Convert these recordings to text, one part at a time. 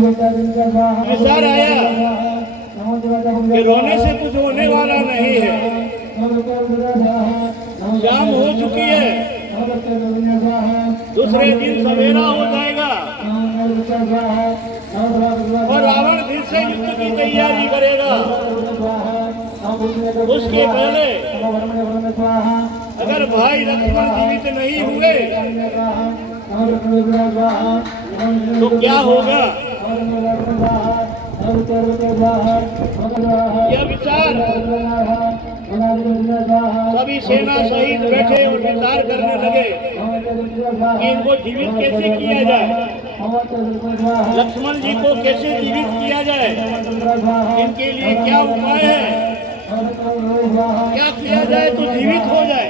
विचार आया कि रोने से कुछ होने वाला नहीं है, शाम हो चुकी है, दूसरे दिन सवेरा हो जाएगा और रावण फिर से युद्ध की तैयारी करेगा। उसके पहले अगर भाई लक्ष्मण जीवित नहीं हुए तो क्या होगा? यह विचार सभी सेना सहित बैठे और विचार करने लगे कि इनको जीवित कैसे किया जाए, लक्ष्मण जी को कैसे जीवित किया जाए, इनके लिए क्या उपाय है, क्या किया जाए तो जीवित हो जाए।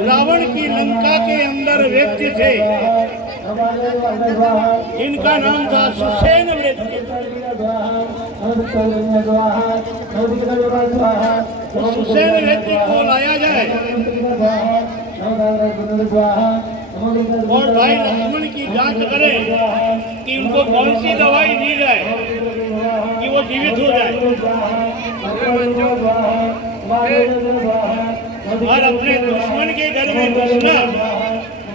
रावण की लंका के अंदर व्यक्ति थे, इनका नाम था सुसेन व्यक्ति। सुसेन व्यक्ति को लाया जाए और भाई लक्ष्मण की जांच करें कि उनको कौन सी दवाई दी जाए कि वो जीवित हो जाए और अपने दुश्मन के घर में घुसना।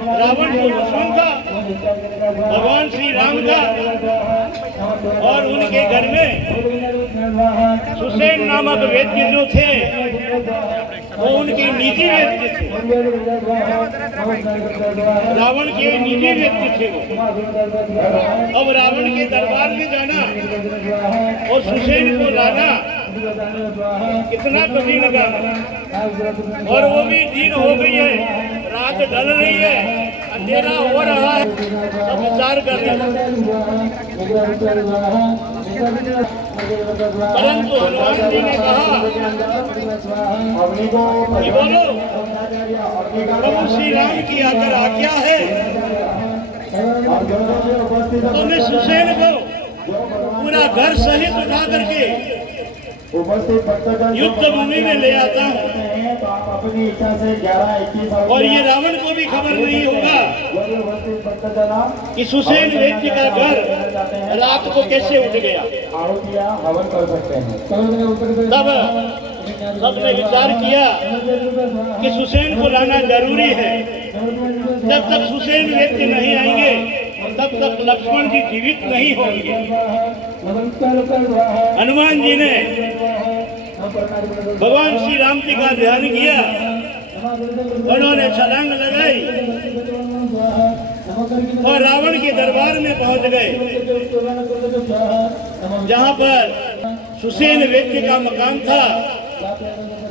रावण को दुश्मन था भगवान श्री राम का और उनके घर में सुसेन नामक व्यक्ति जो थे वो उनके निजी व्यक्ति थे, रावण के निजी व्यक्ति थे वो। अब रावण के दरबार में जाना और सुसेन को लाना कितना कठिन काम, और वो भी दिन हो गई है, रात ढल रही है, अंधेरा हो रहा है, सब विचार कर रहे हैं। परंतु हनुमान जी ने कहा कि बोलो प्रभु श्री राम की अगर आज्ञा है तो मैं सुसेन को पूरा घर सहित उठा करके युद्ध भूमि में ले आता हूँ और ये रावण को भी खबर नहीं होगा कि सुसेन व्यक्ति का घर रात को कैसे उठ गया। तब सबने विचार किया कि सुसेन को लाना जरूरी है, जब तक सुसेन व्यक्ति नहीं आएंगे तब तक लक्ष्मण जी जीवित नहीं होंगे। हनुमान जी ने भगवान श्री राम जी का ध्यान किया, उन्होंने छलांग लगाई और रावण के दरबार में पहुंच गए, जहां पर सुसेन व्यक्ति का मकान था,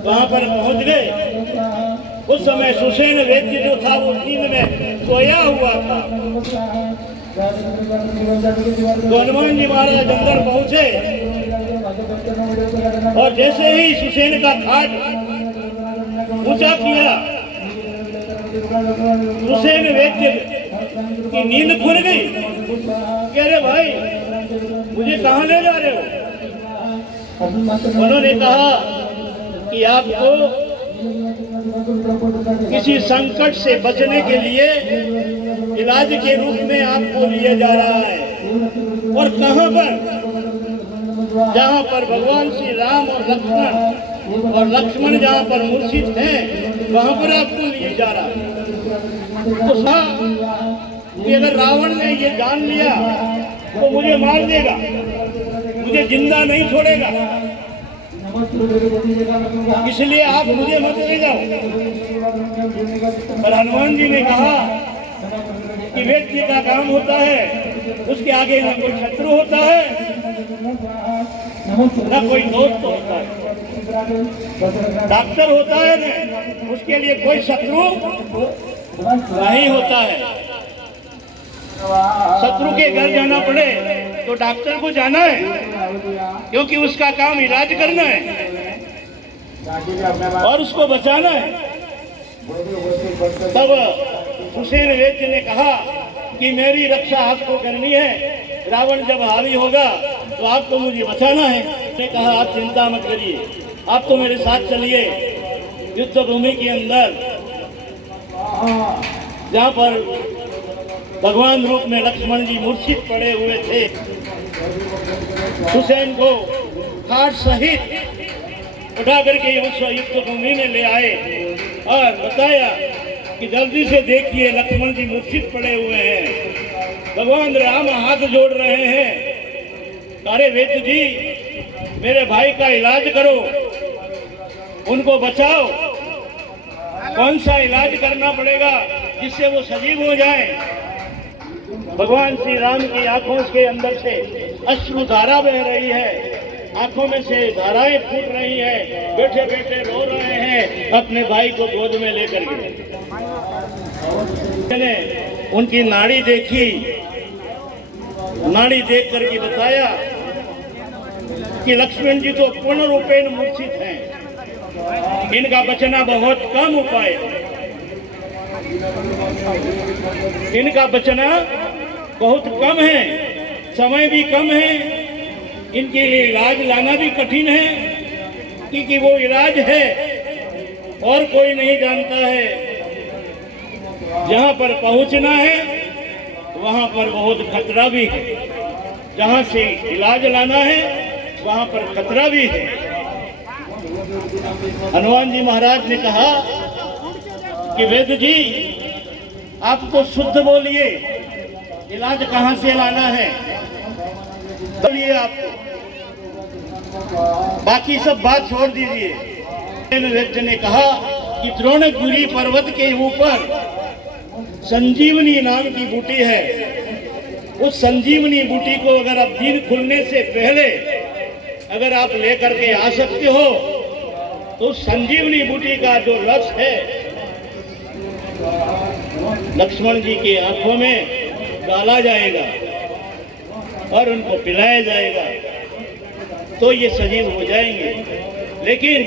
वहां पर पहुंच गए। उस समय सुसेन व्यक्ति जो था वो नींद में सोया हुआ था। तो हनुमान जी महाराज अंदर पहुंचे और जैसे ही सुसेन का खाट ऊंचा किया, सुसेन व्यक्ति की नींद खुल गई। कह रहे भाई मुझे कहाँ ले जा रहे हो? उन्होंने कहा कि आपको किसी संकट से बचने के लिए इलाज के रूप में आपको लिया जा रहा है। और कहां पर? जहां पर भगवान श्री राम और लक्ष्मण जहां पर मूर्छित हैं वहां पर आपको लिए जा रहा है। तो कि अगर रावण ने ये जान लिया तो मुझे मार देगा, मुझे जिंदा नहीं छोड़ेगा, इसलिए आप मुझे मत ले जाओ। पर हनुमान जी ने कहा कि व्यक्ति का काम होता है, उसके आगे न कोई शत्रु होता है न कोई दोस्त होता है, डॉक्टर होता है न उसके लिए कोई शत्रु नहीं होता है। शत्रु के घर जाना पड़े तो डॉक्टर को जाना है, क्योंकि उसका काम इलाज करना है और उसको बचाना है। तब सुसेन व्यक्ति ने कहा कि मेरी रक्षा आपको करनी है, रावण जब हावी होगा तो आपको मुझे बचाना है। उसने कहा आप चिंता मत करिए, आप तो मेरे साथ चलिए, युद्ध भूमि के अंदर जहाँ पर भगवान रूप में लक्ष्मण जी मूर्छित पड़े हुए थे, हुसैन को खाट सहित उठा करके उस युद्ध भूमि में ले आए और बताया कि जल्दी से देखिए लक्ष्मण जी मूर्छित पड़े हुए हैं। भगवान राम हाथ जोड़ रहे हैं, अरे वेद जी मेरे भाई का इलाज करो, उनको बचाओ। कौन सा इलाज करना पड़ेगा जिससे वो सजीव हो जाए? भगवान श्री राम की आंखों के अंदर से अश्रु धारा बह रही है, आंखों में से धाराएं फूट रही हैं, बैठे बैठे रो रहे हैं अपने भाई को गोद में लेकर के। मैंने उनकी नाड़ी देखी, नाड़ी देख करके बताया कि लक्ष्मण जी तो पूर्ण रूपेण मूर्छित हैं, इनका बचना बहुत कम उपाय है, इनका बचना बहुत कम है, समय भी कम है, इनके लिए इलाज लाना भी कठिन है, क्योंकि वो इलाज है और कोई नहीं जानता है। जहाँ पर पहुँचना है वहाँ पर बहुत खतरा भी है, जहाँ से इलाज लाना है वहाँ पर खतरा भी है। हनुमान जी महाराज ने कहा कि वेद जी आप तो शुद्ध बोलिए, इलाज कहाँ से लाना है बोलिए आपको, बाकी सब बात छोड़ दीजिए। वेद ने कहा कि द्रोणगिरी पर्वत के ऊपर संजीवनी नाम की बूटी है, उस संजीवनी बूटी को अगर आप दिन खुलने से पहले अगर आप लेकर के आ सकते हो तो संजीवनी बूटी का जो रस है लक्ष्मण जी की आंखों में डाला जाएगा और उनको पिलाया जाएगा तो ये सजीव हो जाएंगे। लेकिन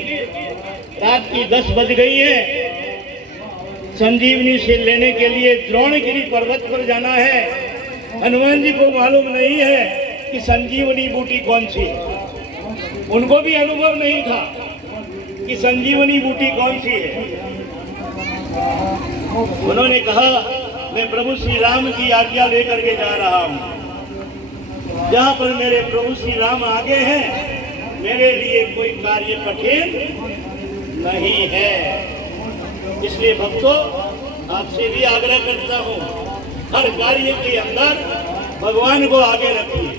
रात की 10 बज गई है, संजीवनी से लेने के लिए द्रोणगिरी पर्वत पर जाना है। हनुमान जी को मालूम नहीं है कि संजीवनी बूटी कौन सी है, उनको भी अनुभव नहीं था कि संजीवनी बूटी कौन सी है। उन्होंने कहा मैं प्रभु श्री राम की आज्ञा लेकर के जा रहा हूँ, जहाँ पर मेरे प्रभु श्री राम आगे हैं मेरे लिए कोई कार्य कठिन नहीं है। इसलिए भक्तों आपसे भी आग्रह करता हूँ, हर कार्य के अंदर भगवान को आगे रखिए,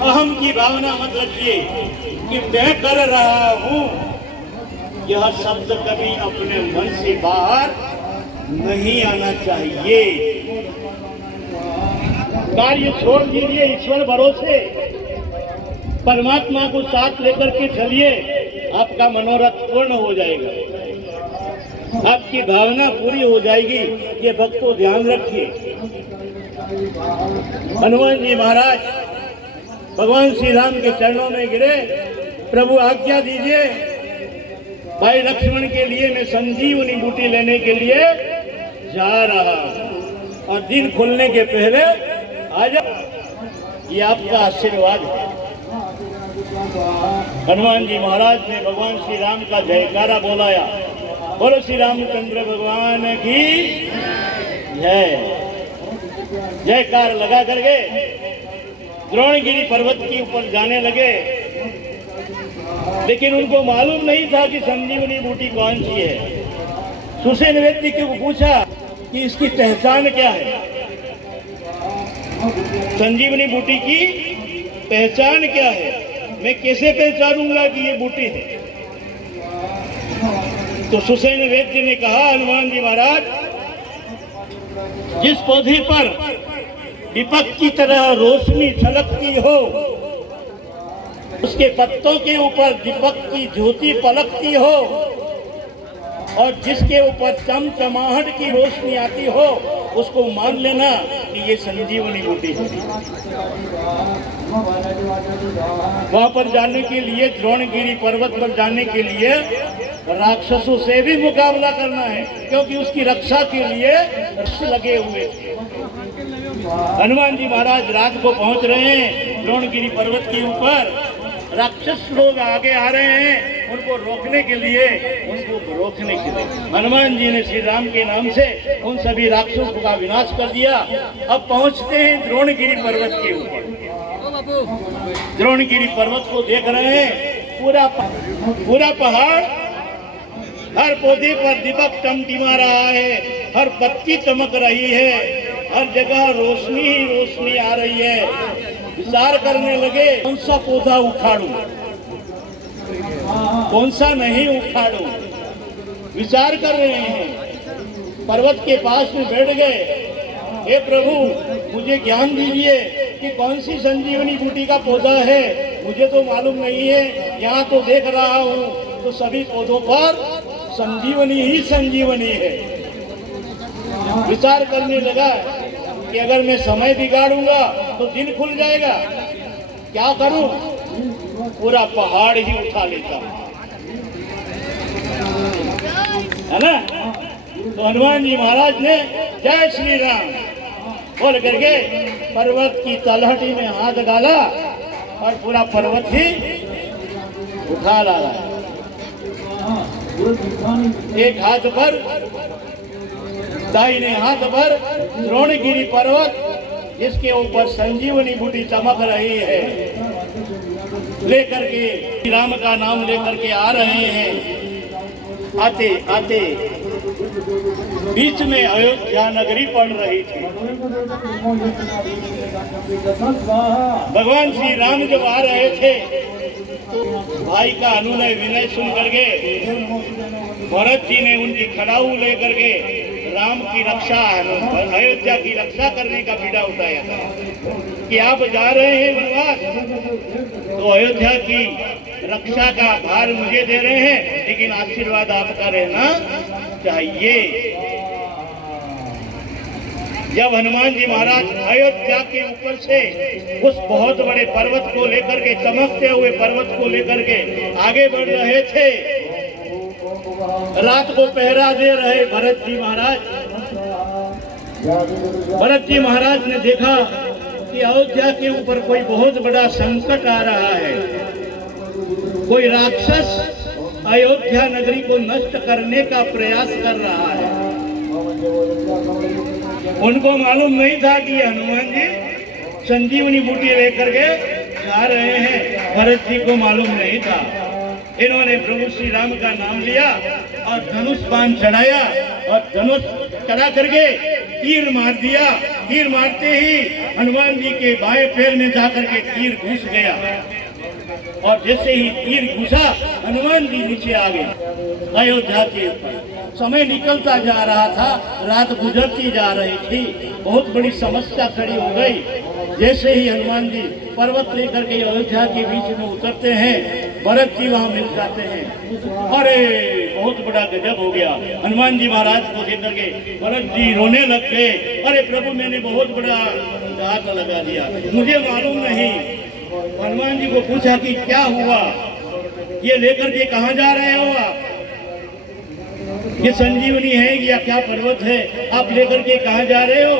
अहम की भावना मत रखिए कि मैं कर रहा हूँ। यह शब्द कभी अपने मन से बाहर नहीं आना चाहिए। कार्य छोड़ दीजिए, ईश्वर भरोसे परमात्मा को साथ लेकर के चलिए, आपका मनोरथ पूर्ण हो जाएगा, आपकी भावना पूरी हो जाएगी। ये भक्तों ध्यान रखिए। हनुमान जी महाराज भगवान श्री राम के चरणों में गिरे, प्रभु आज्ञा दीजिए, भाई लक्ष्मण के लिए मैं संजीवनी बूटी लेने के लिए जा रहा हूं और दिन खुलने के पहले आ जाओ, ये आपका आशीर्वाद है। हनुमान जी महाराज ने भगवान श्री राम का जयकारा बोलाया, बोलो श्री रामचंद्र भगवान की जय। जयकार लगा करके द्रोणगिरी पर्वत के ऊपर जाने लगे, लेकिन उनको मालूम नहीं था कि संजीवनी बूटी कौन सी है। सुसेन व्यक्ति को पूछा कि इसकी पहचान क्या है, संजीवनी बूटी की पहचान क्या है, मैं कैसे पहचानूंगा कि ये बूटी है। तो सुसेन वैद्य ने कहा, हनुमान जी महाराज जिस पौधे पर दीपक की तरह रोशनी छलकती हो, उसके पत्तों के ऊपर दीपक की ज्योति पलकती हो और जिसके ऊपर चमचमाहट की रोशनी आती हो, उसको मान लेना कि ये संजीवनी बूटी है। वहां पर जाने के लिए, द्रोणगिरी पर्वत पर जाने के लिए राक्षसों से भी मुकाबला करना है, क्योंकि उसकी रक्षा के लिए रक्ष लगे हुए थे। हनुमान जी महाराज रात को पहुंच रहे हैं द्रोणगिरी पर्वत के ऊपर, राक्षस लोग आगे आ रहे हैं, उनको रोकने के लिए, हनुमान जी ने श्री राम के नाम से उन सभी राक्षसों का विनाश कर दिया। अब पहुंचते हैं द्रोणगिरी पर्वत के ऊपर। द्रोणगिरी पर्वत को देख रहे हैं, पूरा पहाड़, हर पौधे पर दीपक टिमटिमा रहा है, हर पत्ती चमक रही है, हर जगह रोशनी ही रोशनी आ रही है। विचार करने लगे, कौन सा पौधा उखाड़ूं, कौन सा नहीं उखाड़ूं। विचार कर रहे हैं, पर्वत के पास में बैठ गए। हे प्रभु, मुझे ज्ञान दीजिए कि कौन सी संजीवनी बूटी का पौधा है, मुझे तो मालूम नहीं है। यहाँ तो देख रहा हूँ तो सभी पौधों पर संजीवनी ही संजीवनी है। विचार करने लगा कि अगर मैं समय बिगाड़ूंगा तो दिन खुल जाएगा, क्या करूं? पूरा पहाड़ ही उठा लेता हूं, है ना। तो हनुमान जी महाराज ने जय श्री राम बोल करके पर्वत की तलहटी में हाथ डाला और पूरा पर्वत ही उठा लाया। एक हाथ पर, दाहिने हाथ पर द्रोणगिरी पर्वत, जिसके ऊपर संजीवनी बूटी चमक रही है, लेकर के राम का नाम लेकर के आ रहे हैं। आते आते बीच में अयोध्या नगरी पड़ रही थी। भगवान श्री राम जब आ रहे थे तो भाई का अनुनय विनय सुन करके भरत जी ने उनकी खड़ाऊ लेकर के राम की रक्षा, अयोध्या की रक्षा करने का बीड़ा उठाया था कि आप जा रहे हैं वनवास, तो अयोध्या की रक्षा का भार मुझे दे रहे हैं, लेकिन आशीर्वाद आपका रहना चाहिए। जब हनुमान जी महाराज अयोध्या के ऊपर से उस बहुत बड़े पर्वत को लेकर के, चमकते हुए पर्वत को लेकर के आगे बढ़ रहे थे, रात को पहरा दे रहे भरत जी महाराज। भरत जी महाराज ने देखा कि अयोध्या के ऊपर कोई बहुत बड़ा संकट आ रहा है, कोई राक्षस अयोध्या नगरी को नष्ट करने का प्रयास कर रहा है। उनको मालूम नहीं था कि हनुमान जी संजीवनी बूटी लेकर के जा रहे हैं, भरत जी को मालूम नहीं था। इन्होंने प्रभु श्री राम का नाम लिया और धनुष बाण चढ़ाया और धनुष चढ़ा करके तीर मार दिया। तीर मारते ही हनुमान जी के बाएं पैर में जाकर के तीर घुस गया और जैसे ही तीर घुसा हनुमान जी नीचे आ गए अयोध्या के ऊपर। समय निकलता जा रहा था, रात गुजरती जा रही थी, बहुत बड़ी समस्या खड़ी हो गई। जैसे ही हनुमान जी पर्वत लेकर के अयोध्या के बीच में उतरते हैं, भरत जी वहां मिल जाते हैं। अरे बहुत बड़ा गजब हो गया। हनुमान जी महाराज को लेकर के भरत जी रोने लग गए। अरे प्रभु, मैंने बहुत बड़ा घात लगा दिया, मुझे मालूम नहीं। हनुमान जी को पूछा कि क्या हुआ, ये लेकर के कहाँ जा रहे हो आप? ये संजीवनी है या क्या पर्वत है, आप लेकर के कहाँ जा रहे हो?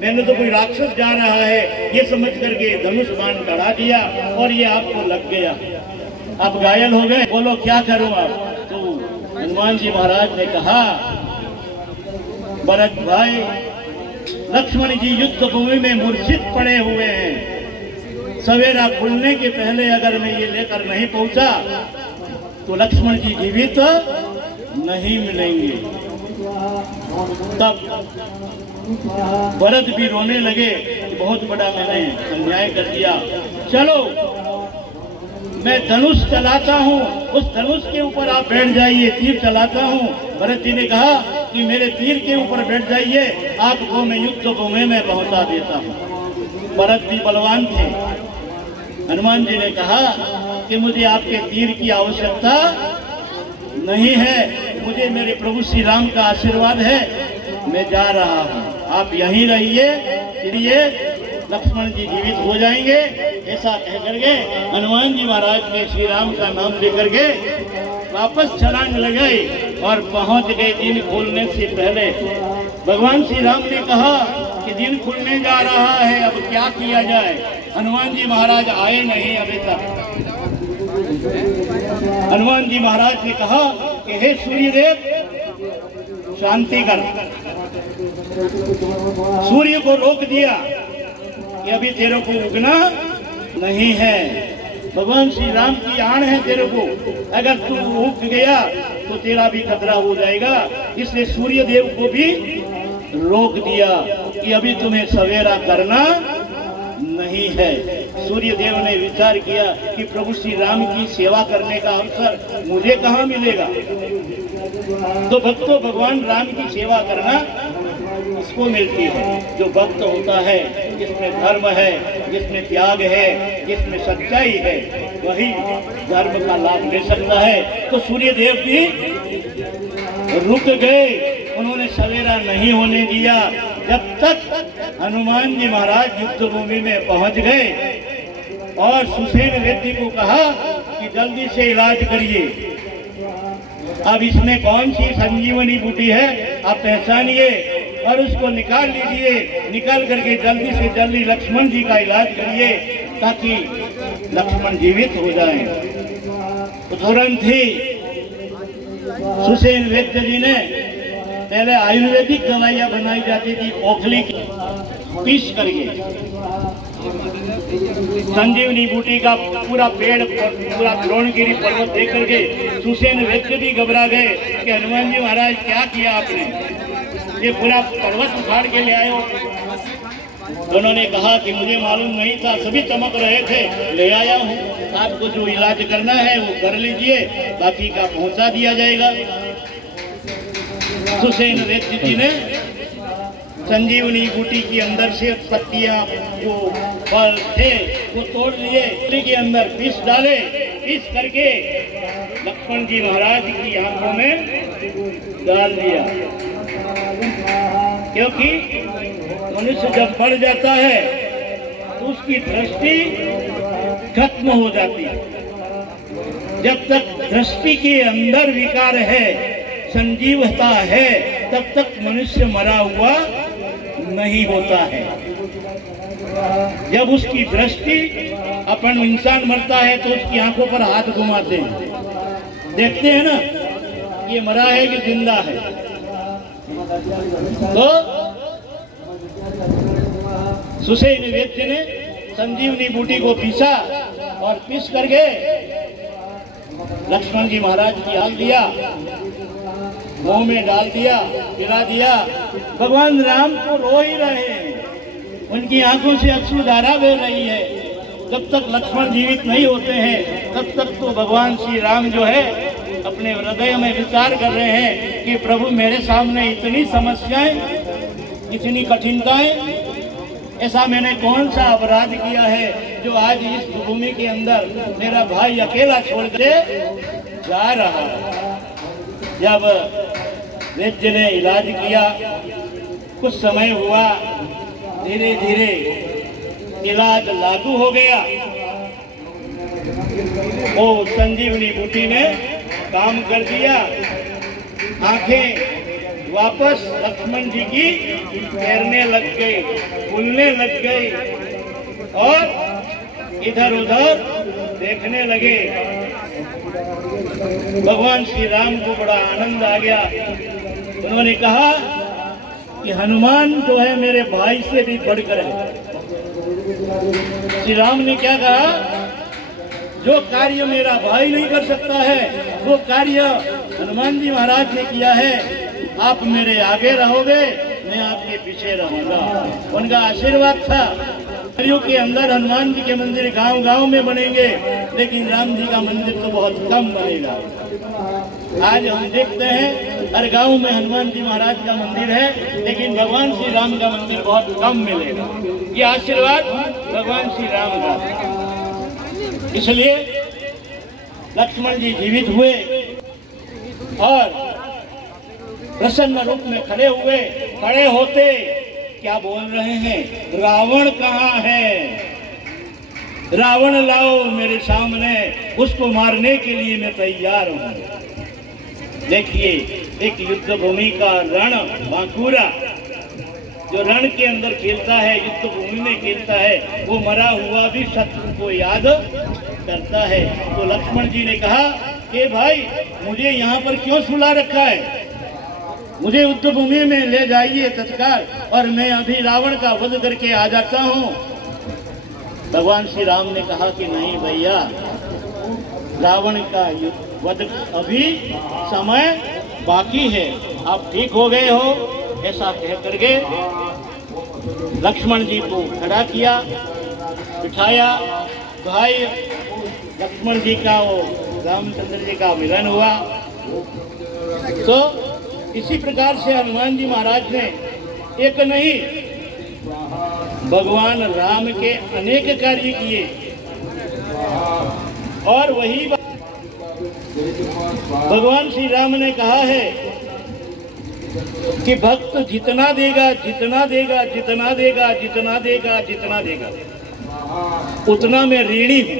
मैंने तो कोई राक्षस जा रहा है ये समझ करके धनुष बाण चढ़ा दिया और ये आपको लग गया, आप घायल हो गए, बोलो क्या करूं आप? तो हनुमान जी महाराज ने कहा, भरत भाई, लक्ष्मण जी युद्ध भूमि में मूर्छित पड़े हुए हैं, सवेरा खुलने के पहले अगर मैं ये लेकर नहीं पहुंचा तो लक्ष्मण जी जीवित नहीं मिलेंगे। तब भरत भी रोने लगे कि बहुत बड़ा मैंने अन्याय कर दिया, चलो मैं धनुष चलाता हूँ, उस धनुष के ऊपर आप बैठ जाइए, तीर चलाता हूँ। भरत जी ने कहा कि मेरे तीर के ऊपर बैठ जाइए, आपको मैं युद्ध भूमि में पहुंचा देता हूँ। भरत जी बलवान थे। हनुमान जी ने कहा कि मुझे आपके तीर की आवश्यकता नहीं है, मुझे मेरे प्रभु श्री राम का आशीर्वाद है, मैं जा रहा हूँ, आप यहीं रहिए, फिरिए, लक्ष्मण जी जीवित हो जाएंगे। ऐसा कह करके हनुमान जी महाराज ने श्री राम का नाम लेकर के वापस छलांग लगाई और पहुंच गए दिन खुलने से पहले। भगवान श्री राम ने कहा कि दिन खुलने जा रहा है, अब क्या किया जाए? हनुमान जी महाराज आए नहीं अभी तक। हनुमान जी महाराज ने कहा कि हे सूर्यदेव, शांति कर। सूर्य को रोक दिया कि अभी तेरे को उगना नहीं है। भगवान श्री राम की आण है तेरे को, अगर तू उग गया तो तेरा भी खतरा हो जाएगा। इसलिए सूर्य देव को भी रोक दिया कि अभी तुम्हें सवेरा करना नहीं है। सूर्य देव ने विचार किया कि प्रभु श्री राम की सेवा करने का अवसर मुझे कहाँ मिलेगा। तो भक्तों, भगवान राम की सेवा करना इसको मिलती है। जो भक्त होता है, जिसमें धर्म है, जिसमें त्याग है, जिसमें सच्चाई है, वही धर्म का लाभ ले सकता है। तो सूर्य देव भी रुक गए, उन्होंने सवेरा नहीं होने दिया। जब तक हनुमान जी महाराज युद्ध भूमि में पहुंच गए और सुसेन व्यक्ति को कहा कि जल्दी से इलाज करिए। अब इसमें कौन सी संजीवनी बूटी है आप पहचानिए और उसको निकाल लीजिए। निकाल करके जल्दी से जल्दी लक्ष्मण जी का इलाज करिए ताकि लक्ष्मण जीवित हो जाएं। तो तुरंत ही सुसेन वैद्य जी ने, पहले आयुर्वेदिक दवाइयां बनाई जाती थी ओखली की, पीस करके संजीवनी बूटी का पूरा पेड़, पूरा द्रोणगिरी पर्वत देख करके सुसेन वैद्य भी घबरा गए कि हनुमान जी महाराज क्या किया आपने, ये पूरा पर्वत उखाड़ के ले आए हो। दोनों ने कहा कि मुझे मालूम नहीं था, सभी चमक रहे थे, ले आया हूँ। आपको जो इलाज करना है वो कर लीजिए, बाकी का पहुंचा दिया जाएगा। सुसेन वैद्य जी ने संजीवनी बूटी के अंदर से पत्तियां, जो फल थे वो तोड़ लिए, के अंदर पीस डाले। पीस करके लक्ष्मण जी महाराज की आंखों में डाल दिया। क्योंकि मनुष्य जब बढ़ जाता है तो उसकी दृष्टि खत्म हो जाती है। जब तक दृष्टि के अंदर विकार है, संजीवता है, तब तक मनुष्य मरा हुआ नहीं होता है। जब उसकी दृष्टि, अपन इंसान मरता है तो उसकी आंखों पर हाथ घुमाते हैं, देखते हैं ना ये मरा है कि जिंदा है। तो सुसेन वैद्य ने संजीवनी बूटी को पीसा और पीस करके लक्ष्मण जी महाराज की डाल दिया, मुंह में डाल दिया, पिला दिया। भगवान राम तो रो ही रहे हैं, उनकी आंखों से अश्रुधारा बह रही है। जब तक लक्ष्मण जीवित नहीं होते हैं तब तक तो भगवान श्री राम जो है अपने हृदय में विचार कर रहे हैं कि प्रभु मेरे सामने इतनी समस्याएं, इतनी कठिनताएं, ऐसा मैंने कौन सा अपराध किया है जो आज इस भूमि के अंदर मेरा भाई अकेला छोड़ के जा रहा है। जब वैद्य ने इलाज किया, कुछ समय हुआ, धीरे धीरे इलाज लागू हो गया। वो संजीवनी बूटी ने काम कर दिया। आंखें वापस लक्ष्मण जी की तैरने लग गई, खुलने लग गई और इधर उधर देखने लगे। भगवान श्री राम को बड़ा आनंद आ गया। उन्होंने कहा कि हनुमान जो है मेरे भाई से भी बढ़कर है। श्री राम ने क्या कहा, जो कार्य मेरा भाई नहीं कर सकता है वो कार्य हनुमान जी महाराज ने किया है। आप मेरे आगे रहोगे, मैं आपके पीछे रहूंगा। उनका आशीर्वाद था। कलयुग के अंदर हनुमान जी के मंदिर गांव-गांव में बनेंगे, लेकिन राम जी का मंदिर तो बहुत कम बनेगा। आज हम देखते हैं हर गांव में हनुमान जी महाराज का मंदिर है, लेकिन भगवान श्री राम का मंदिर बहुत कम मिलेगा। ये आशीर्वाद भगवान श्री राम का। इसलिए लक्ष्मण जी जीवित हुए और प्रसन्न रूप में खड़े हुए। खड़े होते क्या बोल रहे हैं, रावण कहाँ है, रावण लाओ मेरे सामने, उसको मारने के लिए मैं तैयार हूँ। देखिए, एक युद्ध भूमि का रण बांकुरा जो रण के अंदर खेलता है, युद्ध भूमि में खेलता है, वो मरा हुआ भी शत्रु को याद करता है। तो लक्ष्मण जी ने कहा कि भाई मुझे यहाँ पर क्यों सुला रखा है, मुझे युद्ध भूमि में ले जाइए तत्काल, और मैं अभी रावण का वध करके आ जाता हूँ। भगवान श्री राम ने कहा कि नहीं भैया, रावण का वध अभी समय बाकी है, आप ठीक हो गए हो। ऐसा कह करके लक्ष्मण जी को खड़ा किया, बिठाया। भाई लक्ष्मण जी का और रामचंद्र जी का मिलन हुआ। तो इसी प्रकार से हनुमान जी महाराज ने एक नहीं, भगवान राम के अनेक कार्य किए। और वही भगवान श्री राम ने कहा है कि भक्त जितना देगा जितना देगा जितना देगा जितना देगा जितना देगा उतना मैं ऋणी हूं।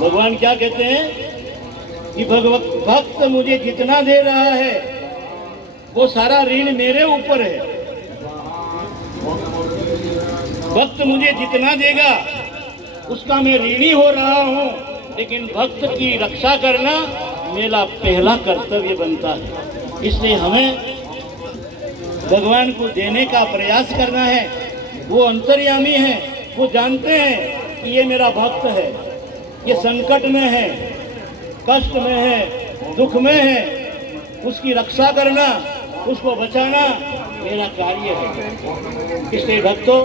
भगवान क्या कहते हैं कि भक्त मुझे जितना दे रहा है वो सारा ऋण मेरे ऊपर है। भक्त मुझे जितना देगा उसका मैं ऋणी हो रहा हूँ, लेकिन भक्त की रक्षा करना मेरा पहला कर्तव्य बनता है। इसलिए हमें भगवान को देने का प्रयास करना है। वो अंतर्यामी है, वो जानते हैं कि ये मेरा भक्त है, ये संकट में है, कष्ट में है, दुख में है, उसकी रक्षा करना, उसको बचाना मेरा कार्य है। इसलिए भक्तों,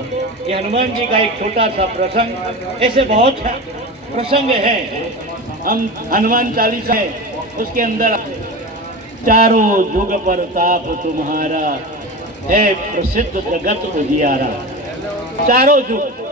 ये हनुमान जी का एक छोटा सा प्रसंग, ऐसे बहुत प्रसंग हैं। हम हनुमान चालीसा है, उसके अंदर चारों युग पर ताप तुम्हारा है, प्रसिद्ध जगत उजियारा। चारों युग